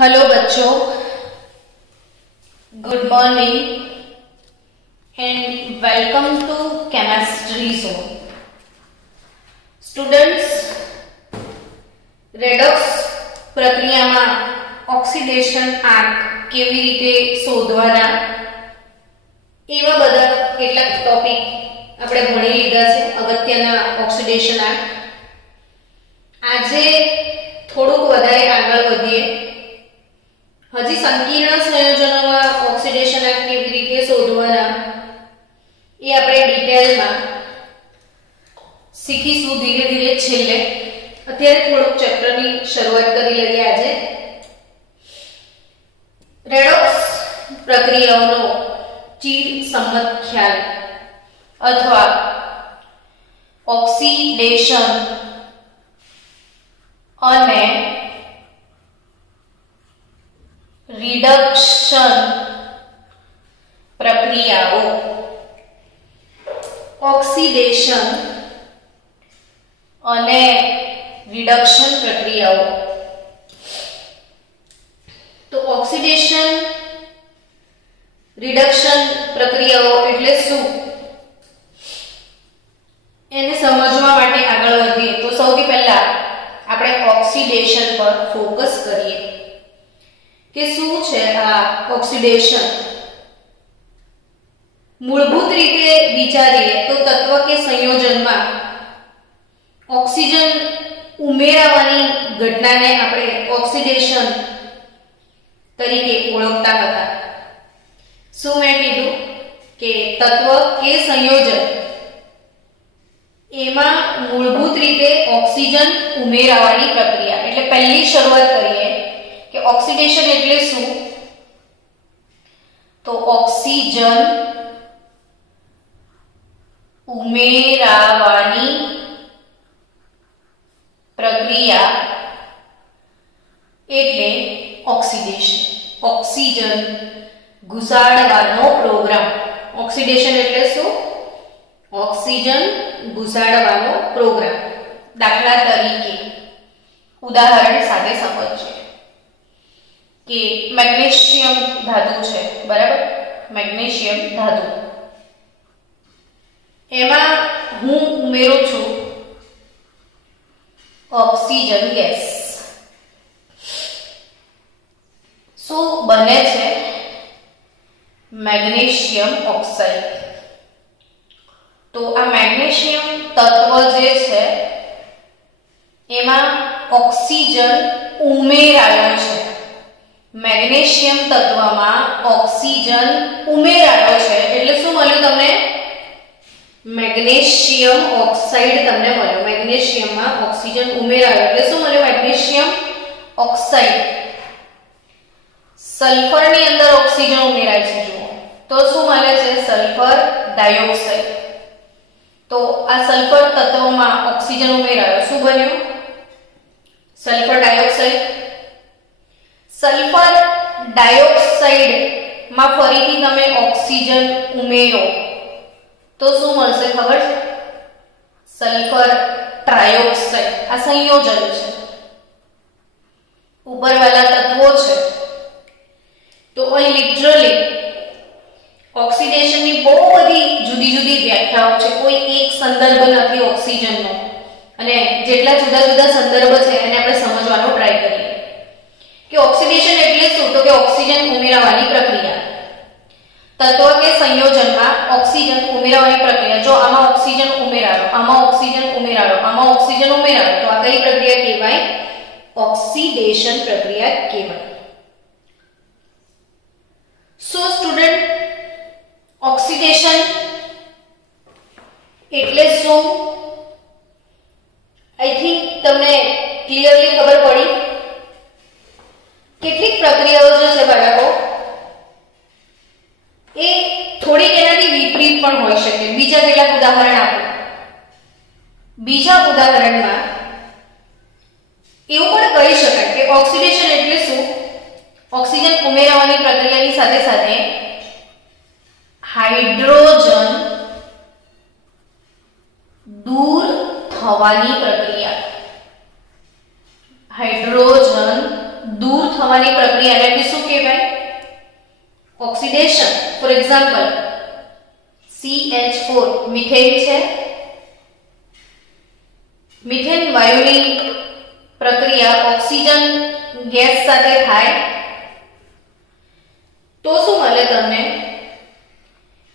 Hello बच्चों, good morning and welcome to chemistry zone. Students, redox प्रक्रियाમાં oxidation આર્ક કેવી રીતે શોધવાના એવા બધા કેટલાક ટોપિક આપણે ભણી લીધા છે અગત્યના ઓક્સિડેશન આર્ક। આજે થોડુંક વધારે આગળ વધીએ। હજી સંકીર્ણ સંયોજનોમાં ઓક્સિડેશન આર્ક કેવી રીતે શોધવાના એ આપણે ડિટેલમાં શીખીશું ધીરે ધીરે છેલ્લે। અત્યારે થોડુંક ચેપ્ટરની શરૂઆત કરી લઈએ। આજે રેડોક્સ પ્રક્રિયાઓનો ચીર સંમત ખ્યાલ અથવા ઓક્સિડેશન અને रिडक्शन प्रक्रियाओं। ऑक्सीडेशन અને रिडक्शन प्रक्रियाओं। तो ऑक्सीडेशन रिडक्शन प्रक्रियाओं એટલે શું એને સમજવા માટે આગળ વધીએ તો સૌથી પહેલા આપણે ઓક્સિડેશન પર ફોકસ કરીએ કે શું છે આ ઓક્સિડેશન। મૂળભૂત રીતે વિચારીએ તો તત્વ કે સંયોજનમાં ઓક્સિજન ઉમેરાવાની ઘટનાને આપણે ઓક્સિડેશન તરીકે ઓળખતા હતા। શું મેં કીધું કે તત્વ કે સંયોજન એમાં મૂળભૂત રીતે ઓક્સિજન ઉમેરાવાની પ્રક્રિયા એટલે પહેલી શરૂઆત કરીએ કે ઓક્સિડેશન એટલે શું। તો ઓક્સિજન ઉમેરાવાની પ્રક્રિયા એટલે ઓક્સિડેશન। ઓક્સિજન ઘુસાડવાનો પ્રોગ્રામ। ઓક્સિડેશન એટલે શું? ઓક્સિજન ઘુસાડવાનો પ્રોગ્રામ। દાખલા તરીકે ઉદાહરણ સાથે સમજીએ કે મેગ્નેશિયમ धातु છે, બરાબર? મેગ્નેશિયમ धातु એમાં હું ઉમેરું છું ઓક્સિજન ગેસ। શું બને છે? Magnesium oxide. તો આ મેગ્નેશિયમ તત્વ જે છે એમાં ઓક્સિજન ઉમેરાયો છે। મેગ્નેશિયમ તત્વમાં ઓક્સિજન ઉમેરાયો છે એટલે શું મળ્યું તમને? મેગ્નેશિયમ ઓક્સાઇડ તમને મળ્યો। મેગ્નેશિયમમાં ઓક્સિજન ઉમેરાયો એટલે શું મળ્યું? Magnesium oxide. સલ્ફરની અંદર ઓક્સિજન ઉમેરાય છે, જુઓ તો શું મળે છે? Sulphur dioxide. તો આ સલ્ફર તત્વમાં ઓક્સિજન ઉમેરાયો, શું બન્યું? Sulphur dioxide. સલ્ફર ડાયોક્સાઇડ માં ફરીથી તમે ઓક્સિજન ઉમેરો તો શું મળશે ખબર છે? Sulphur trioxide. આ સંયોજન છે, ઉપરવાળા તત્વો છે। તો અહીં લિટરલી ઓક્સિડેશનની બહુ બધી જુદી જુદી વ્યાખ્યાઓ છે, કોઈ એક સંદર્ભ નથી ઓક્સિજનનો, અને જેટલા જુદા જુદા સંદર્ભ છે એને આપણે સમજવાનો ટ્રાય કરીએ કે ઓક્સિડેશન એટલે શું? તો કે ઓક્સિજન ઉમેરાવાની પ્રક્રિયા। તત્વ કે સંયોજનમાં ઓક્સિજન ઉમેરાવાની પ્રક્રિયા। જો આમાં ઓક્સિજન ઉમેરાયો, આમાં ઓક્સિજન ઉમેરાયો, આમાં ઓક્સિજન ઉમેરાયો તો આ કઈ પ્રક્રિયા કહેવાય? ઓક્સિડેશન પ્રક્રિયા કહેવાય। સો સ્ટુડન્ટ, ઓક્સિડેશન એટલે શું? આઈ થિંક તમને ક્લિયરલી ખબર પડી। કેટલીક પ્રક્રિયાઓ જે છે બાળકો એ થોડીક એનાથી વિપરીત પણ હોઈ શકે। બીજા કેટલાક ઉદાહરણ આપો। બીજા ઉદાહરણમાં એવું પણ કહી શકાય કે ઓક્સિડેશન એટલે શું? ઓક્સિજન ઉમેરાવાની પ્રક્રિયાની સાથે સાથે હાઇડ્રોજન દૂર થવાની પ્રક્રિયા। હાઇડ્રોજન दूर થવાની પ્રક્રિયાને બી શું કહેવાય? Oxidation. For example CH4 methane છે. મિથેન વાયુની પ્રક્રિયા ઓક્સિજન ગેસ સાથે થાય તો શું મળે તમને?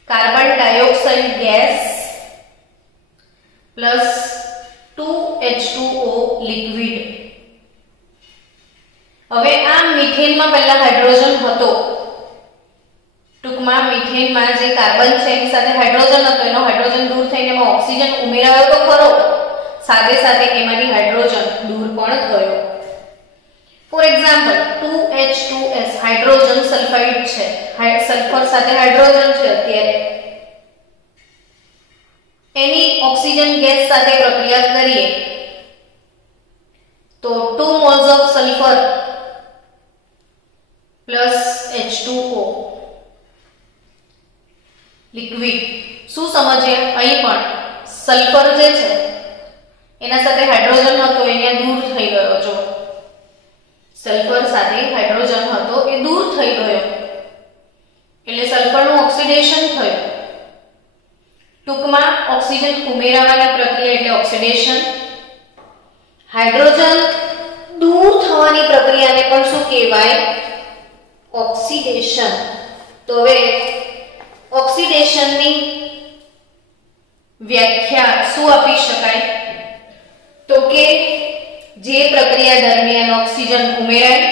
Carbon dioxide gas plus 2H2O liquid. હવે આ મિથેનમાં પહેલા હાઇડ્રોજન હતો. ટૂંકમાં મિથેનમાં જે કાર્બન છે એની સાથે હાઇડ્રોજન હતો, એનો હાઇડ્રોજન દૂર થઈને એમાં ઓક્સિજન ઉમેરાયો તો ખરો, સાથે સાથે એમાંથી હાઇડ્રોજન દૂર પણ થયો. For example 2H2S hydrogen sulphide છે, સલ્ફર સાથે હાઇડ્રોજન છે અત્યારે, એની ઓક્સિજન ગેસ સાથે પ્રક્રિયા કરીએ તો 2 moles of sulfur plus H2O liquid. શું સમજ્યા? અહીં પણ સલ્ફર જે છે એના સાથે હાઇડ્રોજન હતો, એને દૂર થઈ ગયો. જો સલ્ફર સાથે હાઇડ્રોજન હતો એ દૂર થઈ ગયો એટલે સલ્ફરનું ઓક્સિડેશન થયું. ટૂંકમાં ઓક્સિજન ઉમેરાવાની પ્રક્રિયા એટલે ઓક્સિડેશન. હાઇડ્રોજન દૂર થવાની પ્રક્રિયાને પણ શું કહેવાય? ઓક્સિડેશન. તો હવે ઓક્સિડેશનની વ્યાખ્યા શું આપી શકાય? તો કે જે પ્રક્રિયા દરમિયાન ઓક્સિજન ઉમેરાય,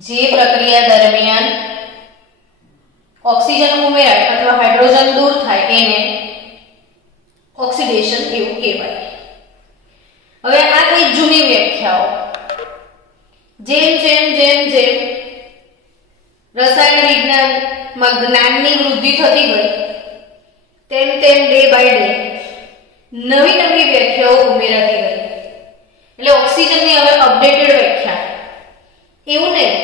જે પ્રક્રિયા દરમિયાન ઓક્સિજન ઉમેરાય અથવા હાઇડ્રોજન દૂર થાય એને ઓક્સિડેશન એવું કહેવાય. હવે આ થઈ જૂની વ્યાખ્યાઓ. જેમ જેમ જેમ જેમ રસાયણ વિજ્ઞાનમાં જ્ઞાનની વૃદ્ધિ થતી ગઈ તેમ તેમ ડે બાય ડે નવી નવી વ્યાખ્યાઓ ઉમેરાતી ગઈ. એટલે ઓક્સિજનની હવે અપડેટેડ વ્યાખ્યા. એવું નહીં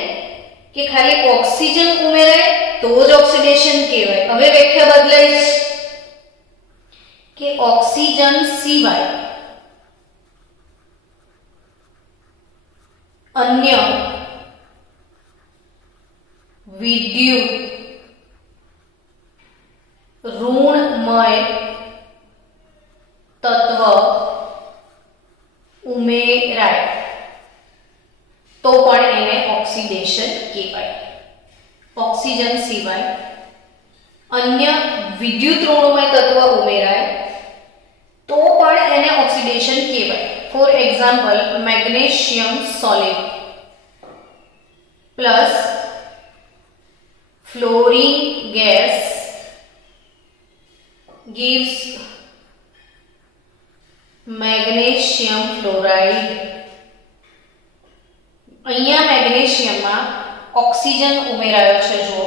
કે ખાલી ઓક્સિજન ઉમેરાય તો જ ઓક્સિડેશન કહેવાય. હવે વ્યાખ્યા બદલાઈ કે ઓક્સિજન સિવાય અન્ય વિદ્યુત ઋણમય તત્વ ઉમેરાય તો પણ એને ઓક્સિડેશન કહેવાય. ઓક્સિજન સિવાય અન્ય વિદ્યુત ઋણમય તત્વ ઉમેરાય તો પણ એને ઓક્સિડેશન કહેવાય. For example magnesium solid plus fluorine gas gives magnesium fluoride. અહીંયા મેગ્નેશિયમમાં ઓક્સિજન ઉમેરાયો છે. જો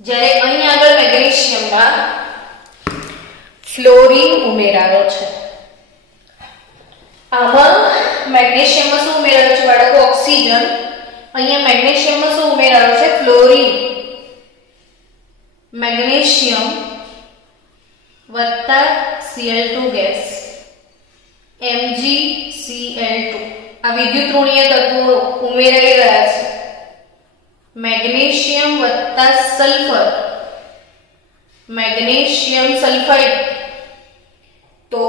જ્યારે અહીંયા આગળ મેગ્નેશિયમમાં ફ્લોરિન ઉમેરાયો છે. આમાં મેગ્નેશિયમમાં શું ઉમેરાયો છે બાળકો? ઓક્સિજન. અહીંયા મેગ્નેશિયમમાં શું ઉમેરાયો છે? ફ્લોરિન. મેગ્નેશિયમ વત્તા Cl2 ગેસ MgCl2 આ વિદ્યુત ઋણીય તત્વો ઉમેરાઈ ગયા છે. મેગ્નેશિયમ વત્તા સલ્ફર મેગ્નેશિયમ સલ્ફાઇડ. તો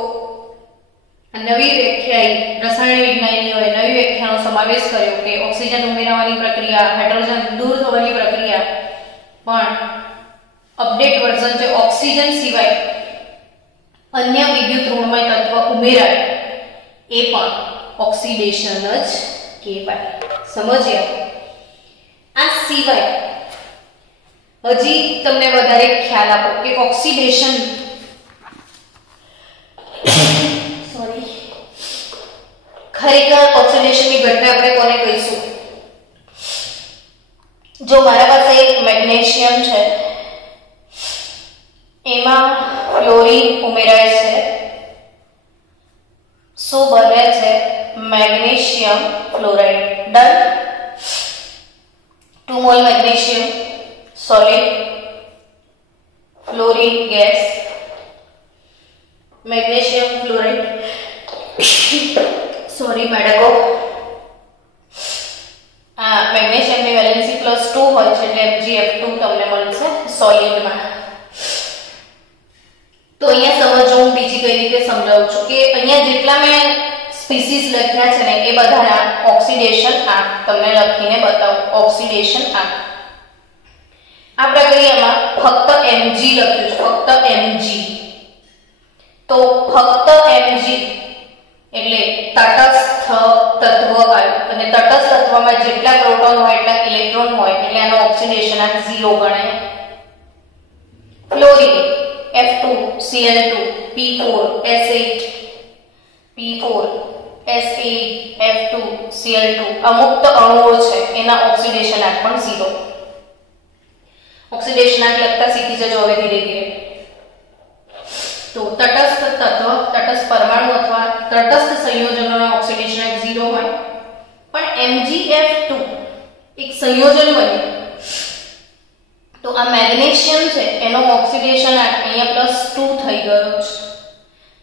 નવી વ્યાખ્યાએ રસાયણ વિજ્ઞાનીઓએ નવી વ્યાખ્યાનો સમાવેશ કર્યો કે ઓક્સિજન ઉમેરાવાની પ્રક્રિયા, હાઇડ્રોજન દૂર થવાની પ્રક્રિયા પણ અપડેટ વર્ઝન જે ઓક્સિજન સિવાય અન્ય વિદ્યુત ઋણમય તત્વ ઉમેરાય એ પણ ઓક્સિડેશન જ કહેવાય. સમજ્યા? આ સિવાય હજી તમને વધારે ખ્યાલ આપો કે ઓક્સિડેશન ખરેખર ઓક્સિડેશનની ઘટના આપણે કોને કહીશું? જો મારા પાસે એક મેગ્નેશિયમ છે, એમાં ફ્લોરિન ઉમેરાય છે, શું બને છે? Magnesium fluoride. Done. 2 mall magnesium solid, fluorine gas, magnesium fluoride sorry બાળકો, મેગ્નેશિયમની વેલેન્સી +2 હોય છે એટલે MgF2 તમને મળશે સોલિડમાં. તો અહીંયા સમજો, હું બીજી કઈ રીતે સમજાવું છું કે અહીંયા જેટલા મેં સ્પીસીસ લખ્યા છે ને એ બધાના ઓક્સિડેશન આંક તમને લખીને બતાવું. ઓક્સિડેશન આંક આ પ્રક્રિયામાં ફક્ત Mg લખ્યું છે, ફક્ત Mg. તો ફક્ત Mg એટલે તટસ્થ તત્વ આવ્યું, અને તટસ્થ તત્વમાં જેટલા પ્રોટોન હોય એટલા ઇલેક્ટ્રોન હોય એટલે આનો ઓક્સિડેશન આંક 0 ગણાય. ફ્લોરીન F2Cl2 P4S8 F2Cl2 આ મુક્ત અણુઓ છે એના ઓક્સિડેશન આંક પણ 0. ઓક્સિડેશન આંક લખતા શીખી જજો હવે ધીરે ધીરે. તો તટસ્થ તત્વ, તટસ્થ પરમાણુ અથવા તટસ્થ સંયોજનોના ઓક્સિડેશન આંક 0 હોય. પણ MgF2 એક સંયોજન બન્યું તો આ મેગ્નેશિયમ છે એનો ઓક્સિડેશન આંક અહીંયા +2 થઈ ગયો છે,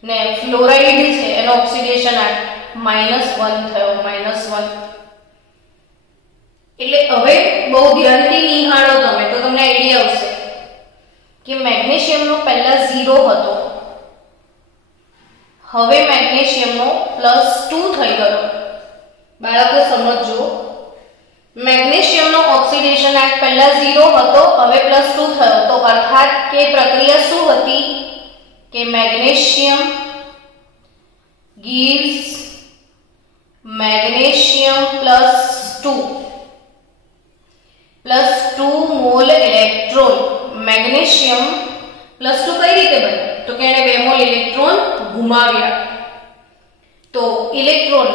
ને ફ્લોરાઇડ છે એનો ઓક્સિડેશન આંક -1 થયો, -1. એટલે હવે બહુ ધ્યાનથી નિહાળો તમે તો તમને આઈડિયા આવશે કે મેગ્નેશિયમનો પહેલા 0 હતો, હવે મેગ્નેશિયમનો +2 થઈ ગયો. બાળકો સમજો, મેગ્નેશિયમનો ઓક્સિડેશન આંક પહેલા 0 હતો, હવે +2 થયો. તો અર્થાત કે પ્રક્રિયા શું હતી કે magnesium gives magnesium +2 mall electron. Magnesium +2 કઈ રીતે બને તો કે એને 2 મોલ ઇલેક્ટ્રોન ગુમાવ્યા. તો ઇલેક્ટ્રોન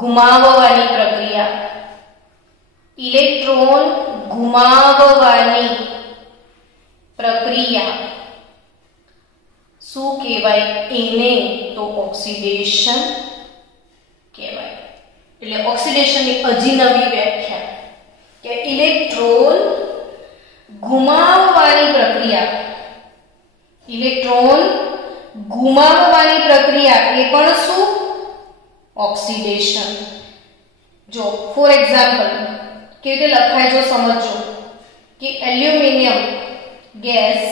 ગુમાવવાની પ્રક્રિયા, ઇલેક્ટ્રોન ગુમાવવાની પ્રક્રિયા શું કહેવાય એને? તો ઓક્સિડેશન કહેવાય. એટલે ઓક્સિડેશનની હજી નવી વ્યાખ્યા કે ઇલેક્ટ્રોન ગુમાવવાની પ્રક્રિયા, ઇલેક્ટ્રોન ગુમાવવાની પ્રક્રિયા એ પણ શું? ઓક્સિડેશન. જો ફોર એક્ઝામ્પલ કેવી રીતે લખાય જો સમજો કે એલ્યુમિનિયમ ગેસ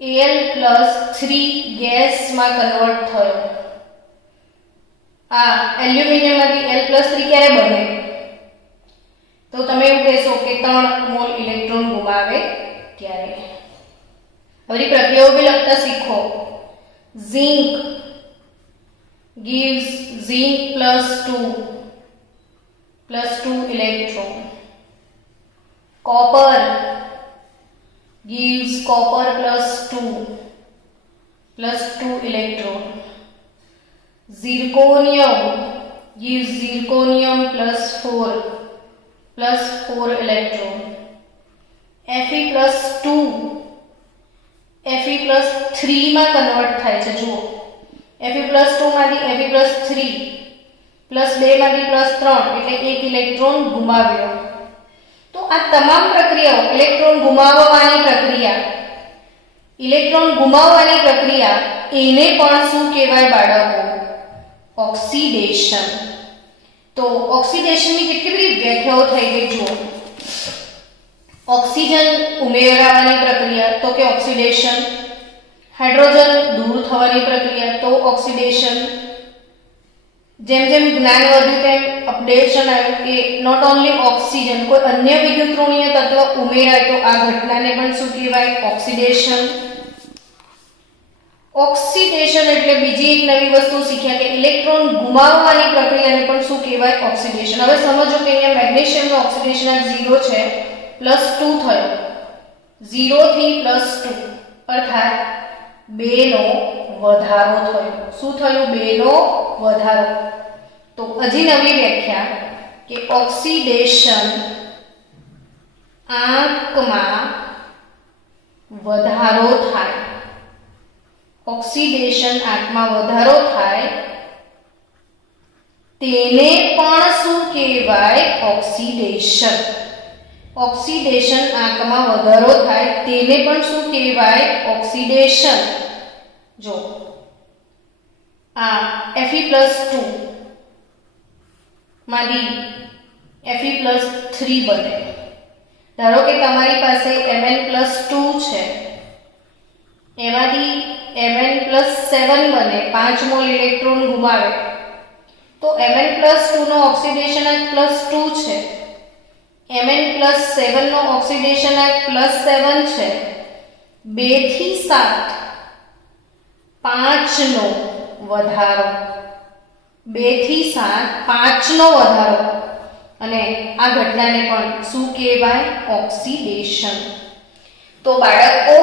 Al+3 ગેસમાં કન્વર્ટ થયો. આ એલ્યુમિનિયમમાંથી Al+3 ક્યારે બને? તો તમે એવું કહેશો કે 3 મોલ ઇલેક્ટ્રોન ગુમાવે ત્યારે. હવે પ્રક્રિયાઓ બી લખતા શીખો. Zinc gives zinc +2 electron. Copper gives copper +2 electron. Zirconium gives zirconium +4 electron. Fe+3 માં કન્વર્ટ થાય છે. જુઓ Fe+2 માંથી Fe+3 +2 માંથી +3 એટલે 1 ઇલેક્ટ્રોન ગુમાવ્યો. તો આ તમામ પ્રક્રિયાઓ ઇલેક્ટ્રોન ગુમાવવાની પ્રક્રિયા એને પણ શું કહેવાય બાળકો? ઓક્સિડેશન. તો ઓક્સિડેશનની કેટલી બધી વ્યાખ્યાઓ થઈ ગઈ. જુઓ ઓક્સિજન ઉમેરવાની પ્રક્રિયા તો કે ઓક્સિડેશન, હાઇડ્રોજન દૂર થવાની પ્રક્રિયા તો ઓક્સિડેશન. જેમ જેમ જ્ઞાન વધ્યું તેમ અપડેશન આવ્યું કે નોટ ઓન્લી ઓક્સિજન, કોઈ અન્ય વિદ્યુતઋણીય તત્વ ઉમેરાય તો આ ઘટનાને પણ શું કહેવાય? ઓક્સિડેશન. ઓક્સિડેશન એટલે બીજી એક નવી વસ્તુ શીખ્યા કે ઇલેક્ટ્રોન ગુમાવવાની પ્રક્રિયાને પણ શું કહેવાય? ઓક્સિડેશન. હવે સમજો કે અહીંયા મેગ્નેશિયમનો ઓક્સિડેશન આંક 0 છે, +2 થયો. 0 થી +2 અર્થાત 2 નો વધારો થયો. શું થયું? 2 નો વધારો. તો હજી નવી વ્યાખ્યા કે ઓક્સિડેશન આંકમાં વધારો થાય. ઓક્સિડેશન આંકમાં વધારો થાય તેને પણ શું કહેવાય? ઓક્સિડેશન. ઓક્સિડેશન આંકમાં વધારો થાય તેને પણ શું કહેવાય? ઓક્સિડેશન. જો આ Fe+2 માંથી Fe+3 બને. ધારો કે તમારી પાસે Mn+2 છે, એમાંથી Mn+7 બને, 5 મોલ ઇલેક્ટ્રોન ગુમાવે, તો Mn+2 નો ઓક્સિડેશનાંક +2 છે, Mn+7 નો ઓક્સિડેશનાંક +7 છે. 2 થી 7 5 નો વધારો, 2 થી 7 5 નો વધારો, અને આ ઘટનાને પણ શું કહેવાય? ઓક્સિડેશન. તો બાળકો,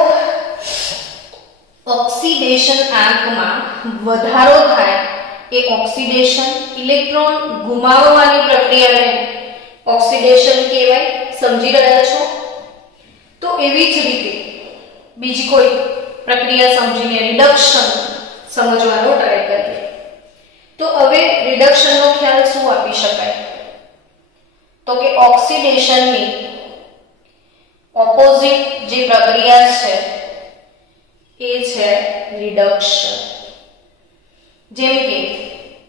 ઓક્સિડેશન આંકમાં વધારો થાય એ ઓક્સિડેશન, ઇલેક્ટ્રોન ગુમાવવાની પ્રક્રિયાને ઓક્સિડેશન કહેવાય. સમજી રહ્યા છો? તો એવી જ રીતે બીજી કોઈ પ્રક્રિયા સમજીને રિડક્શન સમજવાનો ટ્રાય કરીએ. તો હવે રિડક્શનનો ખ્યાલ શું આપી શકાય? તો કે ઓક્સિડેશનની ઓપોઝિટ જે પ્રક્રિયા છે એ છે રિડક્શન. જેમ કે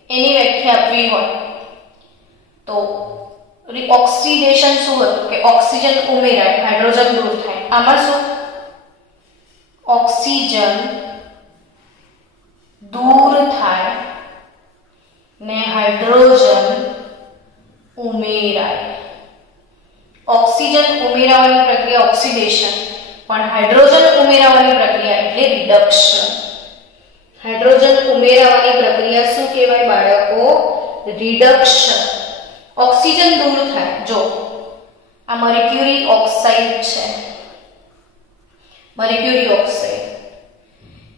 એની વ્યાખ્યા આપવી હોય તો ઓક્સિડેશન શું હતું? કે ઓક્સિજન ઉમેરાય, હાઇડ્રોજન દૂર થાય. આમાં શું? ઓક્સિજન દૂર થાય ને હાઇડ્રોજન ઉમેરાય. ઓક્સિજન ઉમેરાવાની પ્રક્રિયા ઓક્સિડેશન, પણ હાઇડ્રોજન ઉમેરાવાની પ્રક્રિયા એટલે રિડક્શન. હાઇડ્રોજન ઉમેરાવાની પ્રક્રિયા શું કહેવાય બાળકો? રિડક્શન. ઓક્સિજન દૂર થાય. જો આ મર્ક્યુરી ઓક્સાઇડ છે, મર્ક્યુરી ઓક્સાઇડ,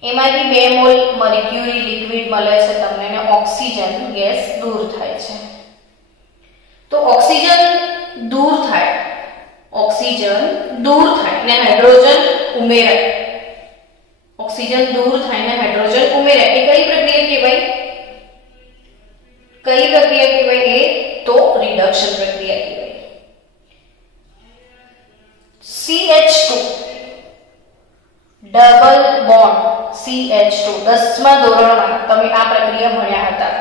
એમાંથી 2 મોલ મર્ક્યુરી લિક્વિડ મળે છે તમને, અને ઓક્સિજન ગેસ દૂર થાય છે. તો ઓક્સિજન દૂર થાય, ઓક્સિજન દૂર થાય ને હાઇડ્રોજન ઉમેરાય. ઓક્સિજન દૂર થાય ને હાઇડ્રોજન ઉમેરાય. એ કઈ પ્રક્રિયા કહેવાય? કઈ પ્રક્રિયા કહેવાય? એ તો રિડક્શન પ્રક્રિયા કહેવાય. CH2 ડબલ બોન્ડ CH2, 10મા ધોરણમાં તમે આ પ્રક્રિયા ભણ્યા હતા.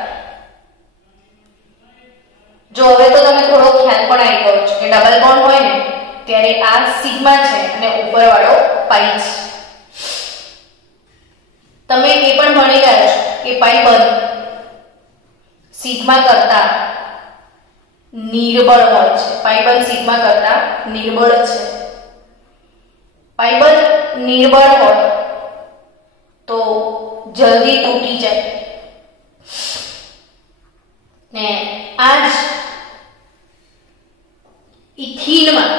જો હવે તો તમે થોડો ખ્યાલ પણ આવી ગયો છે કે ડબલ બોન્ડ હોય ને ત્યારે આ સિગ્મા છે અને ઉપરવાળો પાઈ છે. તમે એ પણ ભણી ગયા છો કે પાઈ બંધ સિગ્મા કરતા નિર્બળ હોય છે. પાઈ બંધ સિગ્મા કરતા નિર્બળ છે. પાઈ બંધ નિર્બળ હોય તો જલ્દી તૂટી જાય ને આજ ઇથીનમાં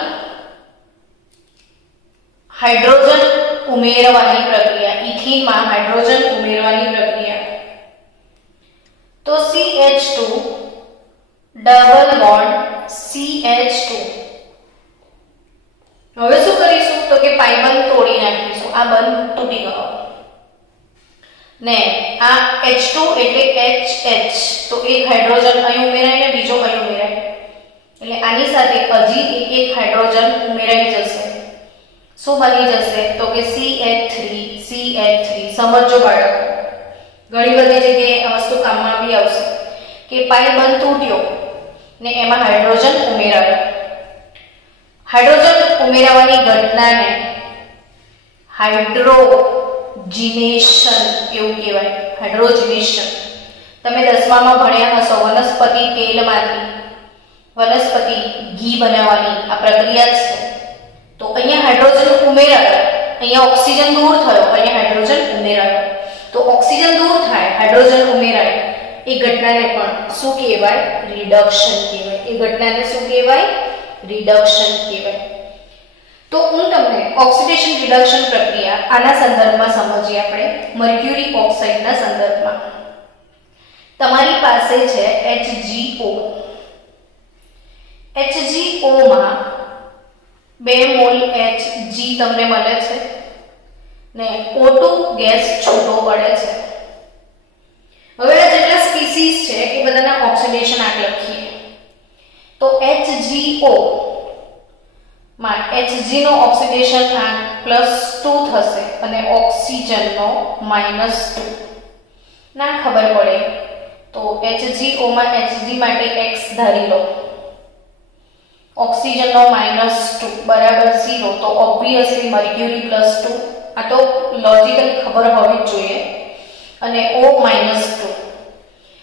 હાઇડ્રોજન ઉમેરવાની પ્રક્રિયા, ઇથીનમાં હાઇડ્રોજન ઉમેરવાની પ્રક્રિયા. તો CH2 ડબલ બોન્ડ CH2. હવે શું કરીશું? તો કે પાઈ બંધ તોડી નાખીશું. આ બંધ તૂટી ગયો ને આ H2 એટલે HH, તો એક હાઇડ્રોજન અહીં ઉમેરાય ને બીજો અહીં ઉમેરાય, એટલે આની સાથે હજી એક હાઇડ્રોજન ઉમેરાઈ જશે. શું બની જશે? તો કે CH3. સમજો બાળકો, ઘણી બધી જગ્યાએ આ વસ્તુ કામમાં બી આવશે કે પાઈ બંધ તૂટ્યો ને એમાં હાઇડ્રોજન ઉમેરાયો. હાઇડ્રોજન ઉમેરાવાની ઘટનાને હાઇડ્રોજિનેશન એવું કહેવાય. હાઇડ્રોજિનેશન તમે 10મામાં ભણ્યા હશો. વનસ્પતિ તેલમાંથી વનસ્પતિ ઘી બનાવવાની આ પ્રક્રિયા છે. તો અહીંયા હાઇડ્રોજન ઉમેરાયો, અહીંયા ઓક્સિજન દૂર થયો, અહીંયા હાઇડ્રોજન ઉમેરાયો. તો ઓક્સિજન દૂર થાય, હાઇડ્રોજન ઉમેરાય, એ ઘટનાને પણ શું કહેવાય? રિડક્શન કહેવાય. એ ઘટનાને શું કહેવાય? રિડક્શન કહેવાય. તો હું તમને ઓક્સિડેશન રિડક્શન પ્રક્રિયા આના સંદર્ભમાં સમજીએ. આપણે મર્ક્યુરી ઓક્સાઇડના સંદર્ભમાં તમારી પાસે છે HgO. HgO માં 2 મોલ Hg તમને મળે છે ને O2 ગેસ છૂટો પડે છે. હવે આ જેટલા સ્પીસીસ છે એ બધાના ઓક્સિડેશન આંક લખીએ. તો HgO માં Hg નો ઓક્સિડેશન આંક +2 થશે અને ઓક્સિજન નો -2. ના ખબર પડે તો HgO માં Hg માટે x ધારી લો, ઓક્સિજનનો -2 બરાબર 0, તો ઓબ્વિયસલી મર્ક્યુરી +2, આ તો લોજિકલી ખબર હોવી જ જોઈએ, અને O -2.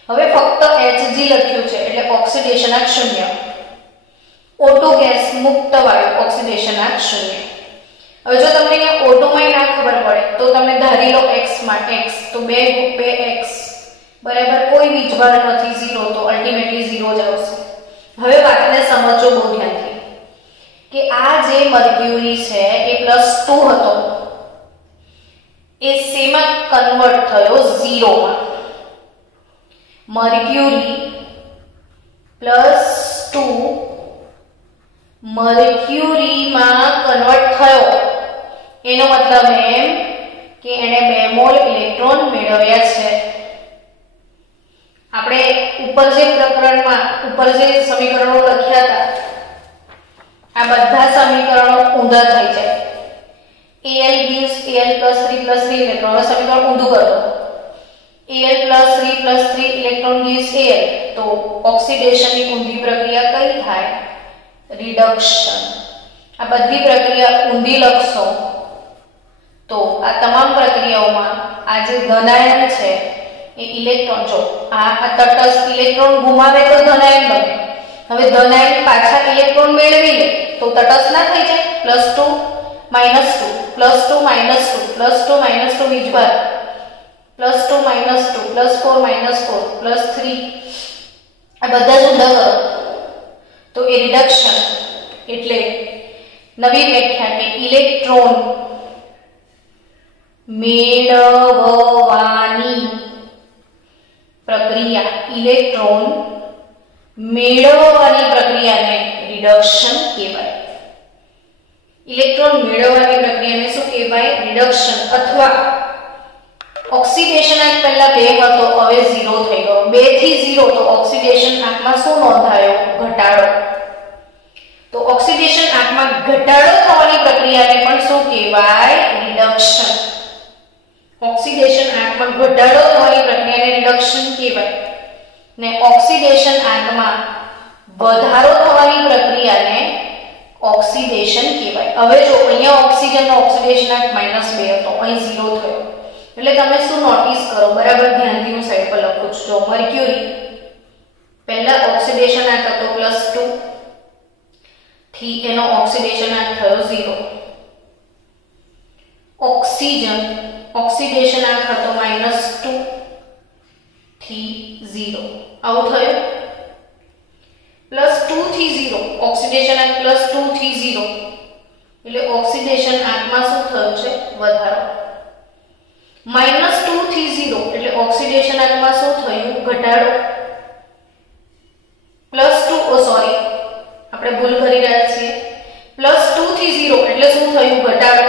હવે ફક્ત Hg લખ્યું છે એટલે ઓક્સિડેશનાંક 0, O2 ગેસ મુક્ત વાયુ ઓક્સિડેશનાંક 0. હવે જો તમને અહીંયા O2 માં ના ખબર પડે તો તમે ધારી લો x માં x, તો 2x બરાબર કોઈ વીજભાર નથી 0, તો અલ્ટિમેટલી 0 જ આવશે. હવે વાતને સમજો બહુ ધ્યાનથી કે આ જે મર્ક્યુરી છે એ +2 હતો એ શેમાં કન્વર્ટ થયો 0 માં. મર્ક્યુરી +2 મર્ક્યુરીમાં કન્વર્ટ થયો એનો મતલબ એમ કે એને 2 મોલ ઇલેક્ટ્રોન મેળવ્યા છે. આપણે ઉપર જે પ્રકરણમાં ઉપર જે સમીકરણો લખ્યા હતા આ બધા સમીકરણો ઊંધા થઈ જાય. Al gives Al + 3 + 3 electron. હવે સમીકરણ ઊંધું કરો, Al + 3 + 3 ઇલેક્ટ્રોન gives Al, તો ઓક્સિડેશનની ઊંધી પ્રક્રિયા કઈ થાય? રિડક્શન. આ બધી પ્રક્રિયા ઊંધી લખશો તો આ તમામ પ્રક્રિયાઓમાં આ જે ધનાયન છે એ ઇલેક્ટ્રોન, જો આ તટસ્થ ઇલેક્ટ્રોન ગુમાવે તો ધનાયન બને. હવે ધનાયન પાછા ઇલેક્ટ્રોન મેળવી લે તો તટસ્થ ના થઈ જાય. +2 -2 +2 -2 +2 -2 વીજભાર, +2 -2 +4 -4 +3, આ બધા જ ઊંધા કરો તો એ રિડક્શન. એટલે નવી વ્યાખ્યા કે ઇલેક્ટ્રોન મેળવવાની પ્રક્રિયા, ઇલેક્ટ્રોન મેળવવાની પ્રક્રિયાને રિડક્શન કહેવાય. ઇલેક્ટ્રોન મેળવવાની પ્રક્રિયાને શું કહેવાય? રિડક્શન. અથવા ઓક્સિડેશનાંક પહેલા 2 હતો હવે 0 થઈ ગયો, 2 થી 0, તો ઓક્સિડેશન આંકમાં શું નોંધાયો? ઘટાડો. તો ઓક્સિડેશન આંકમાં ઘટાડો થવાની પ્રક્રિયાને પણ શું કહેવાય? રિડક્શન. ઓક્સિડેશન આંકમાં ઘટાડો થવાની પ્રક્રિયાને રિડક્શન કહેવાય ને ઓક્સિડેશન આંકમાં વધારો થવાની પ્રક્રિયાને ઓક્સિડેશન કહેવાય. હવે જો અહીંયા ઓક્સિજનનો ઓક્સિડેશન આંક -2 હતો, અહીં 0 થયો, એટલે તમે શું નોટિસ કરો? બરાબર ધ્યાનથી હું સાઈડ પર લખું છું. જો મર્ક્યુરી પહેલા ઓક્સિડેશન આંક હતો +2 થી એનો ઓક્સિડેશન આંક થયો 0. ઓક્સિજન ઓક્સિડેશન આંક હતો -2 થી 0, આવું થયું. +2 થી 0, ઓક્સિડેશન આંક +2 થી 0, એટલે ઓક્સિડેશન આંકમાં શું થયું છે? વધારો. -2 થી 0, એટલે ઓક્સિડેશન આંકમાં શું થયું? ઘટાડો. સોરી, આપણે ભૂલ કરી રહ્યા છીએ. +2 થી 0 એટલે શું થયું? ઘટાડો.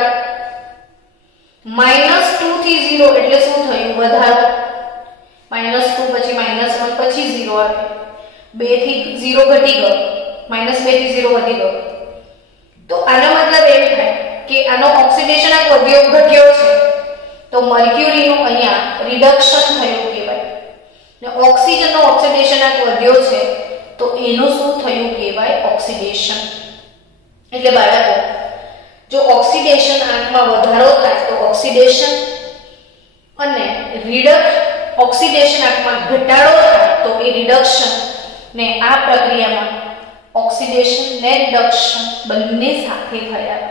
-2 થી 0 એટલે શું થયું? વધારો. -2 પછી -1 પછી 0 આવે, 2 થી 0 ઘટી ગયો, -2 થી 0 વધી ગયો. તો આનો મતલબ એમ થાય કે આનો ઓક્સિડેશન આંક વધ્યો ઘટ્યો છે, તો મર્ક્યુરીનું અહીંયા રિડક્શન થયું કહેવાય. ને ઓક્સિજનનો ઓક્સિડેશન આંક વધ્યો છે તો એનું શું થયું કહેવાય? ઓક્સિડેશન. એટલે બાળકો જો ઓક્સિડેશન આંકમાં વધારો થાય તો ઓક્સિડેશન, અને ઓક્સિડેશન આંકમાં ઘટાડો થાય તો એ રિડક્શન. ને આ પ્રક્રિયામાં ઓક્સિડેશન ને રિડક્શન બંને સાથે થયા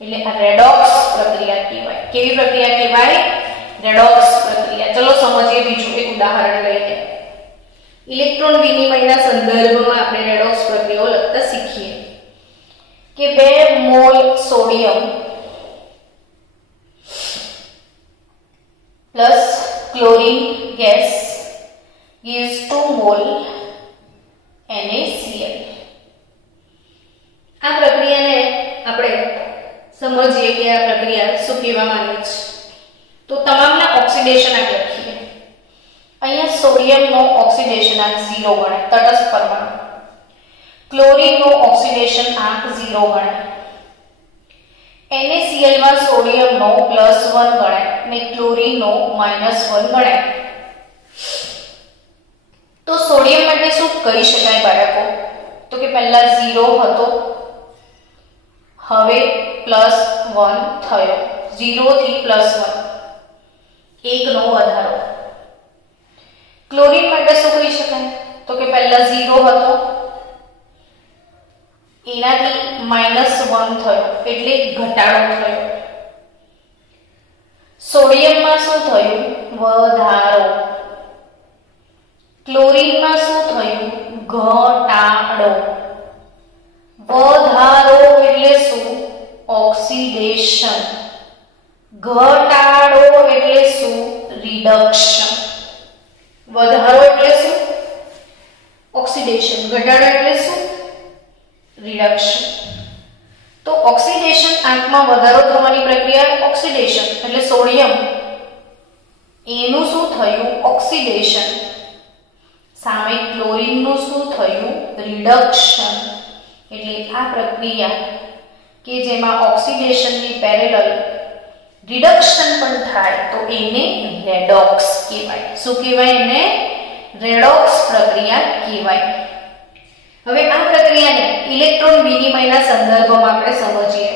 એટલે આ રેડોક્સ પ્રક્રિયા કહેવાય. કેવી પ્રક્રિયા કહેવાય? રેડોક્સ પ્રક્રિયા. ચલો સમજીએ બીજું એક ઉદાહરણ લઈને. ઇલેક્ટ્રોન વિનિમયના સંદર્ભમાં આપણે રેડોક્સ પ્રક્રિયાઓ લખતા શીખીએ કે 2 mall sodium plus chlorine gas gives 2 mall NaCl. આ પ્રક્રિયાને આપણે સમજીએ કે આ પ્રક્રિયા શું કહેવા માંગે છે. તો તમામના ઓક્સિડેશન આંક લખીએ. અહીંયા સોડિયમનો ઓક્સિડેશન આંક 0 ગણાય, તટસ્થ પરમાણુ. ક્લોરીનનો ઓક્સિડેશન આંક 0 ગણાય. NaCl માં સોડિયમનો +1 ગણાય ને ક્લોરીનનો -1 ગણાય. તો સોડિયમ માટે શું કહી શકાય બાળકો? તો કે પહેલા 0 હતો, હવે +1 થયો, 0 થી +1, 1 નો વધારો. ક્લોરીન માટે શું કહી શકાય? તો કે પહેલા 0 હતો, એનાથી -1 થયો એટલે ઘટાડો થયો. સોડિયમમાં શું થયું? વધારો. ક્લોરીનમાં શું થયું? ઘટાડો. વધારો એટલે શું? ઓક્સિડેશન. ઘટાડો એટલે શું? રિડક્શન. વધારો એટલે શું? ઓક્સિડેશન. ઘટાડો એટલે શું? રિડક્શન. તો ઓક્સિડેશન આંકમાં વધારો થવાની પ્રક્રિયા ઓક્સિડેશન એટલે સોડિયમ એનું શું થયું? ઓક્સિડેશન. સામે ક્લોરીનનું શું થયું? રિડક્શન. એટલે આ પ્રક્રિયા કે જેમાં ઓક્સિડેશનની પેરેલલ રિડક્શન પણ થાય તો એને રેડોક્સ કહેવાય. શું કહેવાય? એને રેડોક્સ પ્રક્રિયા કહેવાય. હવે આ પ્રક્રિયાને ઇલેક્ટ્રોન વિનિમયના સંદર્ભમાં આપણે સમજીએ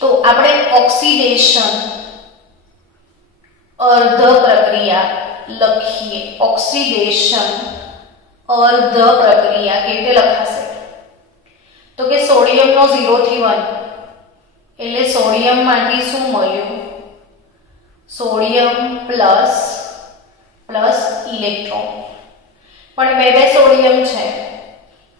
તો આપણે ઓક્સિડેશન અર્ધ પ્રક્રિયા લખીએ. ઓક્સિડેશન અર્ધ પ્રક્રિયા કેવી રીતે લખાશે? તો કે સોડિયમનો 0 થી 1 એટલે સોડિયમમાંથી શું મળ્યું? Sodium plus electron. પણ બે સોડિયમ છે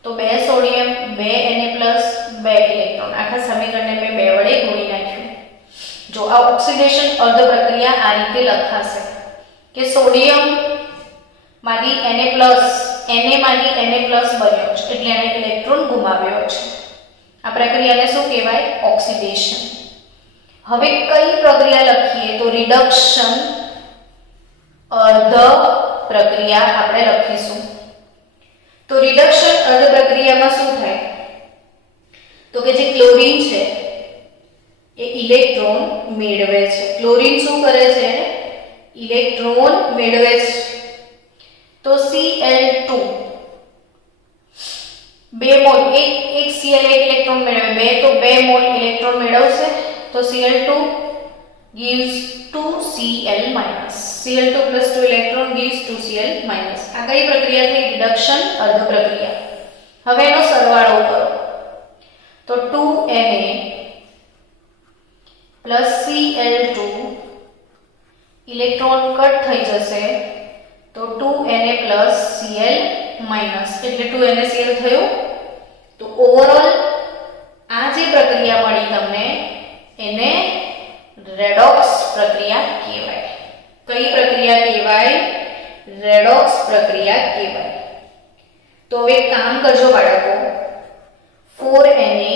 તો 2 સોડિયમ 2 Na + 2 ઇલેક્ટ્રોન. આખા સમીકરણને મેં 2 વડે ગુણી નાખ્યું. જો આ ઓક્સિડેશન અર્ધ પ્રક્રિયા આ રીતે લખાશે કે સોડિયમ માંથી Na માંથી Na બન્યો છે એટલે એને ઇલેક્ટ્રોન ગુમાવ્યો છે. આ પ્રક્રિયાને શું કહેવાય? ઓક્સિડેશન. હવે કઈ પ્રક્રિયા લખીએ? તો રિડક્શન અર્ધ પ્રક્રિયા આપણે લખીશું. તો રિડક્શન અર્ધ પ્રક્રિયામાં શું થાય? તો કે જે ક્લોરીન છે એ ઇલેક્ટ્રોન મેળવે છે. ક્લોરીન શું કરે છે? ઇલેક્ટ્રોન મેળવે છે. તો Cl2 2 મોલ એક Cl એક ઇલેક્ટ્રોન મેળવે, 2 તો 2 મોલ ઇલેક્ટ્રોન મેળવશે. તો Cl2 gives 2Cl minus. Cl2 plus 2 electron gives 2Cl minus. આ કઈ પ્રક્રિયા થઈ? રિડક્શન અર્ધ પ્રક્રિયા. હવે એનો સરવાળો કરો તો 2Na plus Cl2 electron cut થઈ જશે તો 2Na plus Cl minus એટલે 2NaCl થયું. તો ઓવરઓલ આ જે પ્રક્રિયા મળી તમને એને રેડોક્સ પ્રક્રિયા કહેવાય. કઈ પ્રક્રિયા કહેવાય? રેડોક્સ પ્રક્રિયા કહેવાય. તો હવે કામ કરજો બાળકો. 4Na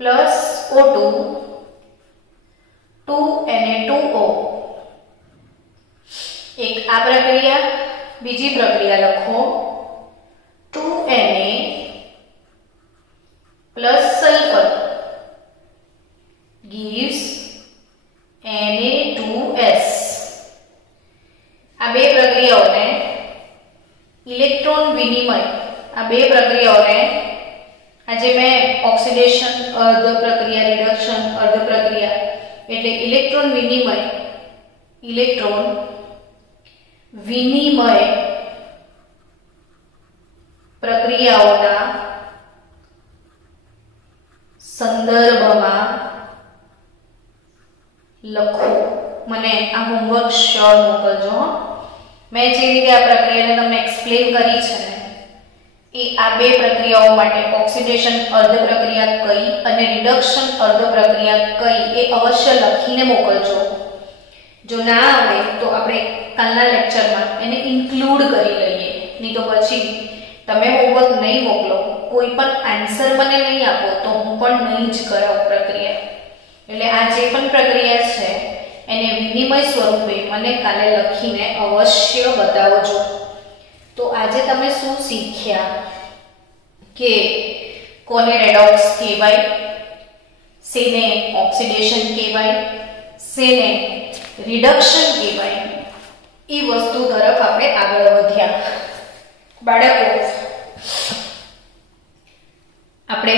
plus O2 2Na2O. એક આ પ્રક્રિયા. બીજી પ્રક્રિયા લખો 2Na plus sulfur gives Na2S. આ બે પ્રક્રિયાઓને ઇલેક્ટ્રોન વિનિમય, આ બે પ્રક્રિયાઓને આજે મેં ઓક્સિડેશન અર્ધ પ્રક્રિયા, રિડક્શન અર્ધ પ્રક્રિયા એટલે ઇલેક્ટ્રોન વિનિમય પ્રક્રિયાઓના સંદર્ભમાં લખો. મને આ હોમવર્ક શ્યોર મોકલજો. મેં જે રીતે આ પ્રક્રિયાને તમને એક્સપ્લેન કરી છે ને એ આ બે પ્રક્રિયાઓ માટે ઓક્સિડેશન અર્ધ પ્રક્રિયા કઈ અને રિડક્શન અર્ધ પ્રક્રિયા કઈ એ અવશ્ય લખીને મોકલજો. જો ના આવે તો આપણે કાલના લેક્ચરમાં એને ઇન્ક્લુડ કરી લઈએ. નહીં તો પછી તમે હોમવર્ક નહીં મોકલો, કોઈ પણ આન્સર મને નહીં આપો તો હું પણ નહીં જ કરાવું પ્રક્રિયા. એટલે આ જે પણ પ્રક્રિયા છે એને વિનિમય સ્વરૂપે મને કાલે લખીને અવશ્ય બતાવજો. તો આજે તમે શું શીખ્યા કે કોને રેડોક્સ કહેવાય, શેને ઓક્સિડેશન કહેવાય, શેને રિડક્શન કહેવાય એ વસ્તુ તરફ આપણે આગળ વધ્યા. બાળકો, આપણે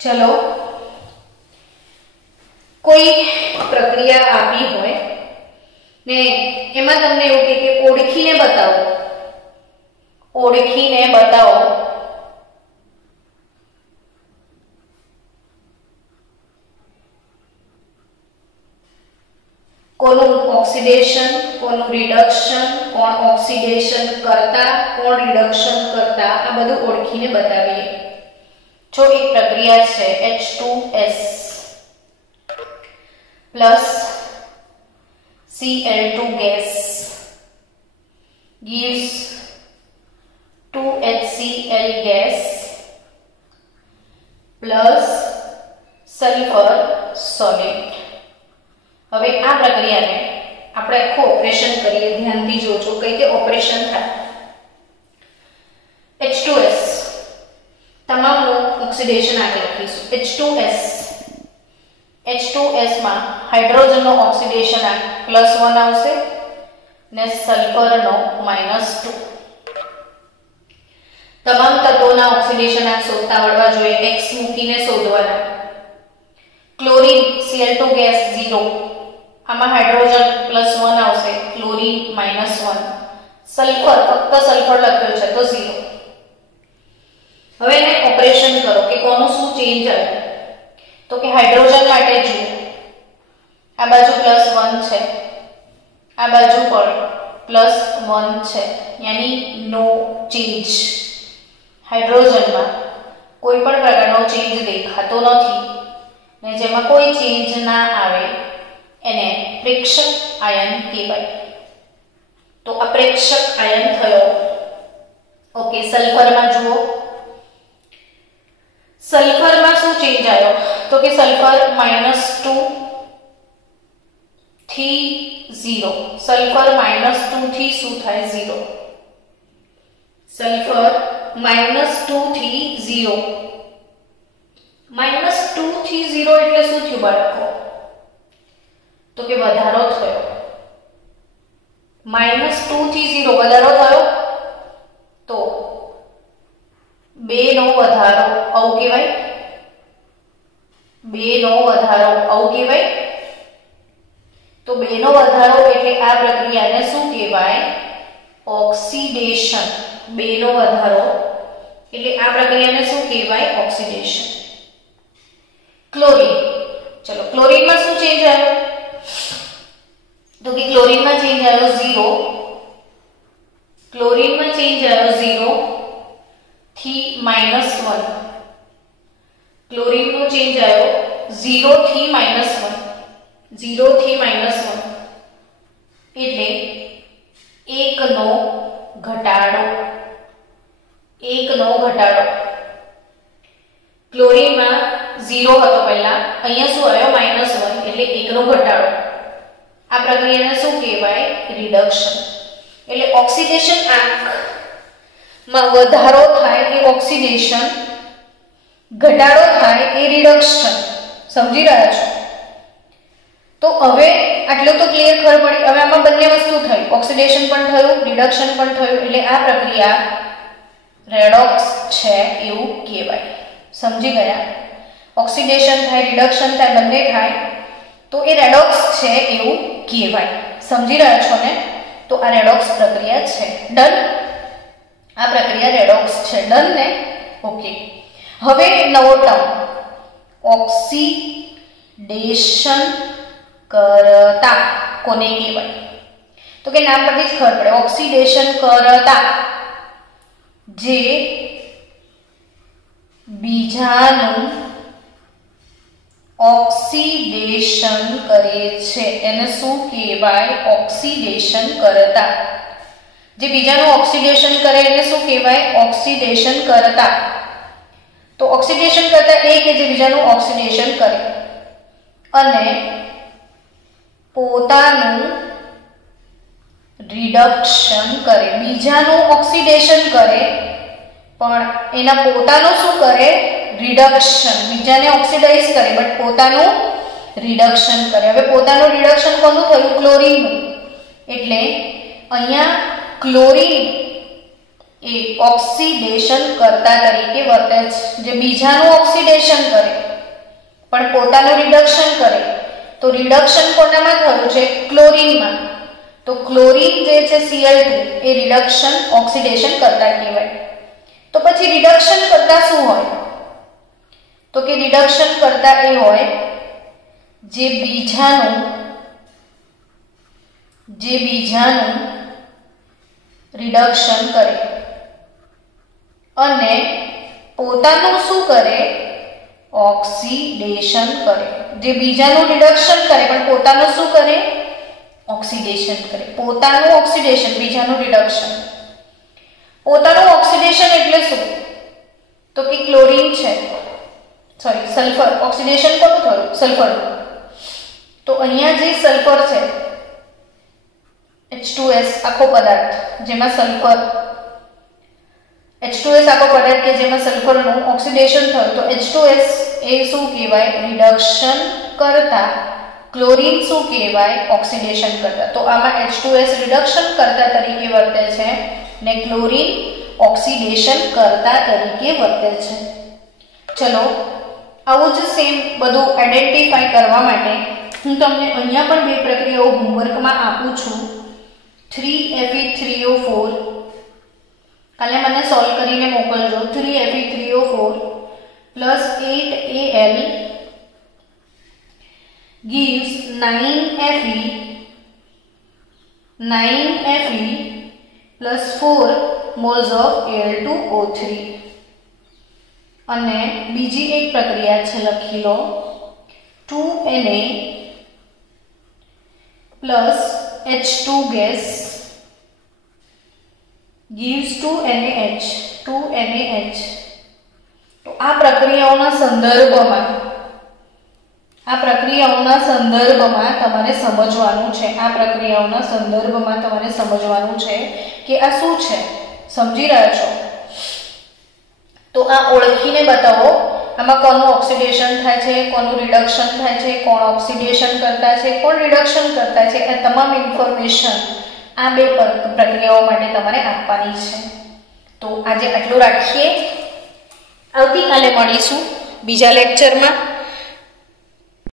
ચલો કોઈ પ્રક્રિયા આપી હોય ને એમાં તમને એવું કે ઓળખીને બતાવો, ઓળખીને બતાવો કોનું ઓક્સિડેશન, કોનું રિડક્શન, કોણ ઓક્સિડેશન કરતા, કોણ રિડક્શન કરતા, આ બધું ઓળખીને બતાવીએ. જો એક પ્રક્રિયા છે H2S plus Cl2 gas gives 2HCl gas plus sulfur solid. હવે આ પ્રક્રિયાને આપણે આખું ઓપરેશન કરીએ. ધ્યાનથી જોજો કઈ રીતે ઓપરેશન થાય. H2S તમામનું ઓક્સિડેશન આગળ લખીશું. H2S માં હાઇડ્રોજનનો ઓક્સિડેશન આ +1 આવશે ને સલ્ફરનો -2. તમામ તત્વોના ઓક્સિડેશન આ શોધતા આવડવા જોઈએ. x મૂકીને શોધવાના. ક્લોરીન Cl2 ગેસ 0, આમાં હાઇડ્રોજન +1 આવશે, ક્લોરીન -1, સલ્ફર ફક્ત સલ્ફર લખ્યો છે તો 0. હવે એને ઓપરેશન કરો કે કોનું શું ચેન્જ આવે. તો કે હાઇડ્રોજન માટે જુઓ, આ બાજુ +1 છે, આ બાજુ પણ +1 છે, યાની નો ચેન્જ. હાઇડ્રોજનમાં કોઈ પણ પ્રકારનો ચેન્જ દેખાતો નથી ને જેમાં કોઈ ચેન્જ ના આવે એને પ્રેક્ષક આયન કહેવાય. તો આ પ્રેક્ષક આયન થયો. ઓકે, સલ્ફરમાં જુઓ, સલ્ફરમાં શું ચેન્જ આવ્યો તો કે સલ્ફર -2 થી 0. સલ્ફર -2 થી શું થાય 0. સલ્ફર -2 થી 0. -2 થી 0 એટલે શું થયું બાળકો? તો કે વધારો થયો. -2 થી 0 વધારો થયો તો 2 નો વધારો આવું કહેવાય. 2 નો વધારો આવું કહેવાય. તો 2 નો વધારો એટલે આ પ્રક્રિયાને શું કહેવાય? ઓક્સિડેશન. 2 નો વધારો એટલે આ પ્રક્રિયાને શું કહેવાય? ઓક્સિડેશન. ક્લોરીન, ચલો ક્લોરીનમાં શું ચેન્જ આવ્યો તો કે ક્લોરીનમાં ચેન્જ આવ્યો 0. ક્લોરીનમાં ચેન્જ આવ્યો 0 થી -1. ક્લોરીનનો ચેન્જ આવ્યો 0 થી -1. 0 થી -1 એટલે 1 નો ઘટાડો. 1 નો ઘટાડો. ક્લોરીનમાં 0 હતો પહેલા, અહીંયા શું આવ્યો? -1 એટલે 1 નો ઘટાડો. આ પ્રક્રિયાને શું કહેવાય? રિડક્શન. એટલે ઓક્સિડેશન આંકમાં વધારો થાય એ ઓક્સિડેશન, ઘટાડો થાય એ રિડક્શન. સમજી રહ્યા છો? તો હવે આટલું તો ક્લિયર ખબર પડી. હવે આમાં બંને વસ્તુ થઈ, ઓક્સિડેશન પણ થયું, રિડક્શન પણ થયું. એટલે આ પ્રક્રિયા રેડોક્સ છે એવું કહેવાય. સમજી ગયા? ઓક્સિડેશન થાય, રિડક્શન થાય, બંને થાય તો એ રેડોક્સ છે એવું કહેવાય. સમજી રહ્યા છો ને? તો આ રેડોક્સ પ્રક્રિયા છે. ડન? આ પ્રક્રિયા રેડોક્સ છે. ડન ને? ઓકે. હવે નવો ટર્મ ઓક્સિડેશન કરતા કોને કહેવાય? તો કે નામ પરથી જ ખબર પડે. ઓક્સિડેશન કરતા જે બીજાનું ઓક્સિડેશન કરે છે એને શું કહેવાય? ઓક્સિડેશન કરતા. જે બીજાનું ઓક્સિડેશન કરે એને શું કહેવાય? ઓક્સિડેશન કરતા. તો ઓક્સિડેશન કરતા એ કે જે બીજાનું ઓક્સિડેશન કરે અને પોતાનું રિડક્શન કરે. બીજાનું ઓક્સિડેશન કરે પણ એના પોતાનું શું કરે? રિડક્શન. બીજાને ઓક્સિડાઇઝ કરે બટ પોતાનું રિડક્શન કરે. હવે પોતાનું રિડક્શન કોનું થયું? ક્લોરીનનું. એટલે અહીંયા ક્લોરીન એ ઓક્સિડેશન કરતા તરીકે વર્તે છે. જે બીજાનું ઓક્સિડેશન કરે પણ પોતાનું રિડક્શન કરે, તો રિડક્શન કોનામાં થયું છે? ક્લોરીનમાં. તો ક્લોરીન જે છે Cl2 એ રિડક્શન ઓક્સિડેશન કરતા કહેવાય. તો પછી રિડક્શન કરતા શું હોય? તો કે રિડક્શન કરતા એ હોય જે બીજાનું રિડક્શન કરે અને પોતાનું શું કરે? ઓક્સિડેશન કરે. જે બીજાનું રિડક્શન કરે પણ પોતાનું શું કરે? ઓક્સિડેશન કરે. પોતાનું ઓક્સિડેશન, બીજાનું રિડક્શન. પોતાનું ઓક્સિડેશન એટલે શું? તો કે ક્લોરીન છે, સોરી સલ્ફર. ઓક્સિડેશન કોનું થયું? સલ્ફર. તો અહીંયા જે સલ્ફર છે H2S આખો પદાર્થ જેમાં સલ્ફર H2S આખો પદાર્થ કે જેમાં સલ્ફરનું ઓક્સિડેશન થયું, તો H2S એ શું કહેવાય? રિડક્શન કરતા. ક્લોરીન શું કહેવાય? ઓક્સિડેશન કરતા. તો આમાં H2S રિડક્શન કરતા તરીકે વર્તે છે ને ક્લોરીન ઓક્સિડેશન કરતા તરીકે વર્તે છે. ચલો આવું જ સેમ બધું આઈડેન્ટિફાઈ કરવા માટે હું તમને અહીંયા પણ બે પ્રક્રિયાઓ હોમવર્કમાં આપું છું. 3Fe3O4 કાલે મને સોલ્વ કરીને મોકલજો. 3Fe3O4 plus 8Al gives 9Fe plus 4 moles of Al2O3. અને બીજી એક પ્રક્રિયા છે, લખી લો. 2Na plus H2 gas gives 2NaH. તો આ પ્રક્રિયાઓના સંદર્ભમાં તમારે સમજવાનું છે. આ પ્રક્રિયાઓના સંદર્ભમાં તમારે સમજવાનું છે કે આ શું છે. સમજી રહ્યા છો? તો આ ઓળખીને બતાવો આમાં કોનું ઓક્સિડેશન થાય છે, કોનું રિડક્શન થાય છે, કોણ ઓક્સિડેશન કરતા છે, કોણ રિડક્શન કરતા છે. એ તમામ ઇન્ફોર્મેશન આ બે પ્રક્રિયાઓ માટે તમારે આપવાની છે. તો આજે આટલું રાખીએ. આવતીકાલે મળીશું બીજા લેક્ચરમાં.